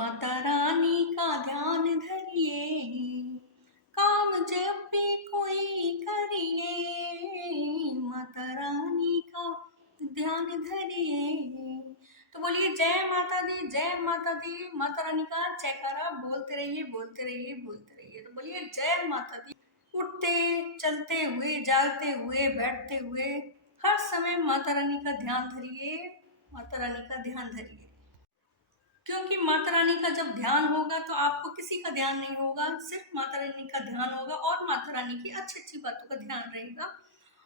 माता रानी का ध्यान धरिए, काम जब भी कोई करिए, माता रानी का ध्यान धरिए। तो बोलिए जय माता दी, जय माता दी। माता रानी का जयकारा बोलते रहिए, बोलते रहिए, बोलते रहिए। तो बोलिए जय माता दी। उठते, चलते हुए, जागते हुए, बैठते हुए, हर समय माता रानी का ध्यान धरिए, माता रानी का ध्यान धरिए। क्योंकि माता रानी का जब ध्यान होगा तो आपको किसी का ध्यान नहीं होगा, सिर्फ माता रानी का ध्यान होगा और माता रानी की अच्छी अच्छी बातों का ध्यान रहेगा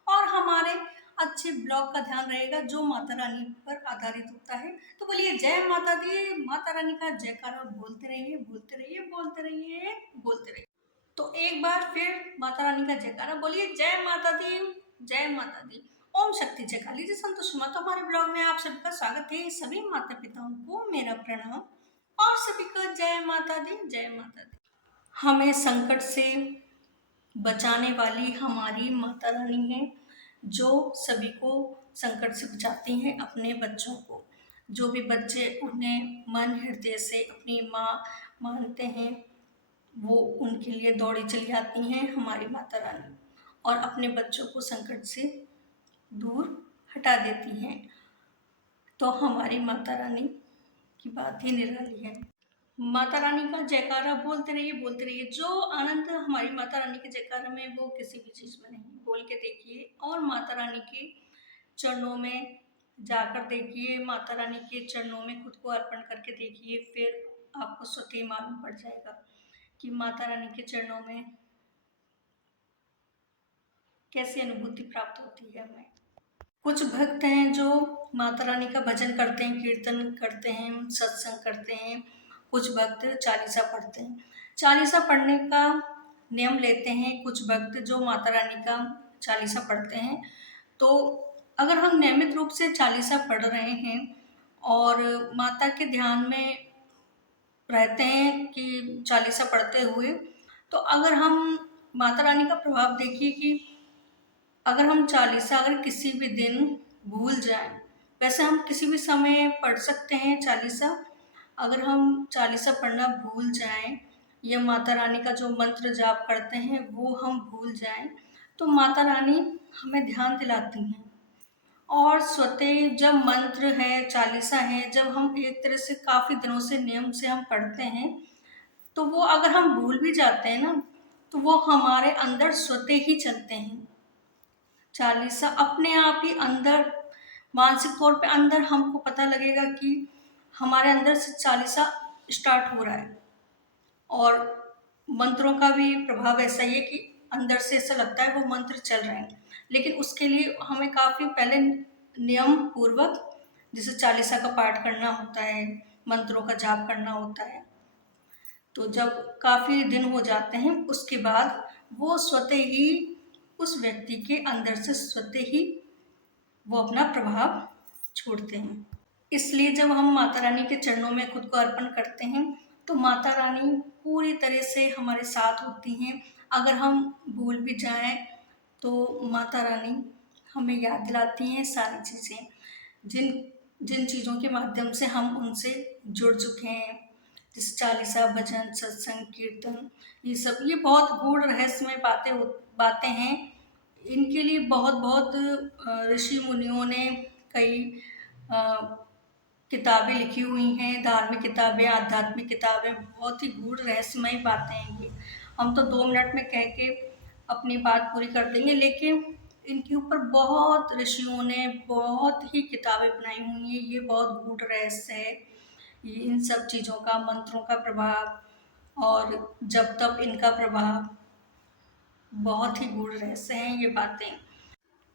और हमारे अच्छे ब्लॉग का ध्यान रहेगा जो माता रानी पर आधारित होता है। तो बोलिए जय माता दी। माता रानी का जयकारा बोलते रहिए, बोलते रहिए, बोलते रहिए, बोलते रहिए। तो एक बार फिर माता रानी का जयकारा बोलिए जय माता दी, जय माता दी। ओम शक्ति जय काली जी संतोषी माता। हमारे ब्लॉग में आप सभी का स्वागत है। सभी माता पिताओं को मेरा प्रणाम और सभी को जय माता दी, जय माता दी। हमें संकट से बचाने वाली हमारी माता रानी है जो सभी को संकट से बचाती हैं, अपने बच्चों को। जो भी बच्चे उन्हें मन हृदय से अपनी माँ मानते हैं वो उनके लिए दौड़ी चली आती हैं हमारी माता रानी और अपने बच्चों को संकट से दूर हटा देती हैं। तो हमारी माता रानी की बात ही निराली है। माता रानी का जयकारा बोलते रहिए, बोलते रहिए। जो आनंद हमारी माता रानी के जयकारे में वो किसी भी चीज़ में नहीं। बोल के देखिए और माता रानी के चरणों में जाकर देखिए, माता रानी के चरणों में खुद को अर्पण करके देखिए, फिर आपको स्वतः ही मालूम पड़ जाएगा कि माता रानी के चरणों में कैसी अनुभूति प्राप्त होती है हमें। कुछ भक्त हैं जो माता रानी का भजन करते हैं, कीर्तन करते हैं, सत्संग करते हैं। कुछ भक्त चालीसा पढ़ते हैं। चालीसा पढ़ने का नियम लेते हैं कुछ भक्त जो माता रानी का चालीसा पढ़ते हैं। तो अगर हम नियमित रूप से चालीसा पढ़ रहे हैं और माता के ध्यान में रहते हैं कि चालीसा पढ़ते हुए, तो अगर हम माता रानी का प्रभाव देखिए कि अगर हम चालीसा अगर किसी भी दिन भूल जाएं, वैसे हम किसी भी समय पढ़ सकते हैं चालीसा। अगर हम चालीसा पढ़ना भूल जाएं या माता रानी का जो मंत्र जाप करते हैं वो हम भूल जाएं, तो माता रानी हमें ध्यान दिलाती हैं और स्वतः जब मंत्र है, चालीसा है, जब हम एक तरह से काफ़ी दिनों से नियम से हम पढ़ते हैं, तो वो अगर हम भूल भी जाते हैं ना, तो वो हमारे अंदर स्वतः ही चलते हैं। चालीसा अपने आप ही अंदर मानसिक तौर पे अंदर हमको पता लगेगा कि हमारे अंदर से चालीसा स्टार्ट हो रहा है। और मंत्रों का भी प्रभाव ऐसा ही है कि अंदर से ऐसा लगता है वो मंत्र चल रहे हैं, लेकिन उसके लिए हमें काफ़ी पहले नियम पूर्वक जैसे चालीसा का पाठ करना होता है, मंत्रों का जाप करना होता है। तो जब काफ़ी दिन हो जाते हैं उसके बाद वो स्वतः ही उस व्यक्ति के अंदर से स्वतः ही वो अपना प्रभाव छोड़ते हैं। इसलिए जब हम माता रानी के चरणों में खुद को अर्पण करते हैं तो माता रानी पूरी तरह से हमारे साथ होती हैं। अगर हम भूल भी जाएं तो माता रानी हमें याद दिलाती हैं सारी चीज़ें, जिन जिन चीज़ों के माध्यम से हम उनसे जुड़ चुके हैं, जैसे चालीसा, भजन, सत्संग, कीर्तन, ये बहुत गूढ़ रहस्यमय बातें हैं। इनके लिए बहुत बहुत ऋषि मुनियों ने कई किताबें लिखी हुई हैं, धार्मिक किताबें, आध्यात्मिक किताबें, बहुत ही गूढ़ रहस्यमय बातें हैं ये। हम तो 2 मिनट में कह के अपनी बात पूरी कर देंगे, लेकिन इनके ऊपर बहुत ऋषियों ने बहुत ही किताबें बनाई हुई हैं। ये बहुत गूढ़ रहस्य है इन सब चीज़ों का, मंत्रों का प्रभाव और जब तब इनका प्रभाव, बहुत ही गूढ़ रहस्य हैं ये बातें।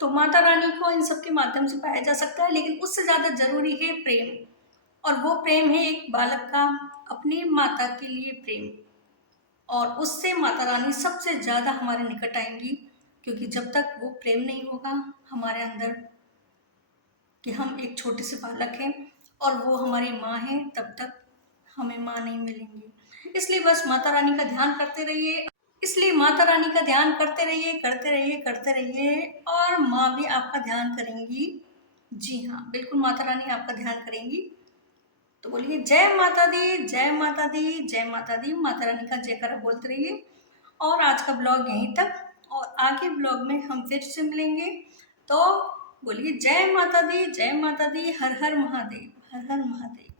तो माता रानी को इन सब के माध्यम से पाया जा सकता है, लेकिन उससे ज़्यादा जरूरी है प्रेम। और वो प्रेम है एक बालक का अपनी माता के लिए प्रेम, और उससे माता रानी सबसे ज़्यादा हमारे निकट आएंगी। क्योंकि जब तक वो प्रेम नहीं होगा हमारे अंदर कि हम एक छोटे से बालक हैं और वो हमारी माँ है, तब तक हमें माँ नहीं मिलेंगी। इसलिए बस माता रानी का ध्यान करते रहिए। इसलिए माता रानी का ध्यान करते रहिए, करते रहिए, करते रहिए, और माँ भी आपका ध्यान करेंगी। जी हाँ, बिल्कुल माता रानी आपका ध्यान करेंगी। तो बोलिए जय माता दी, जय माता दी, जय माता दी। माता रानी का जयकारा बोलते रहिए। और आज का ब्लॉग यहीं तक, और आगे ब्लॉग में हम फिर से मिलेंगे। तो बोलिए जय माता दी, जय माता दी, हर हर महादेव, हर हर महादेव।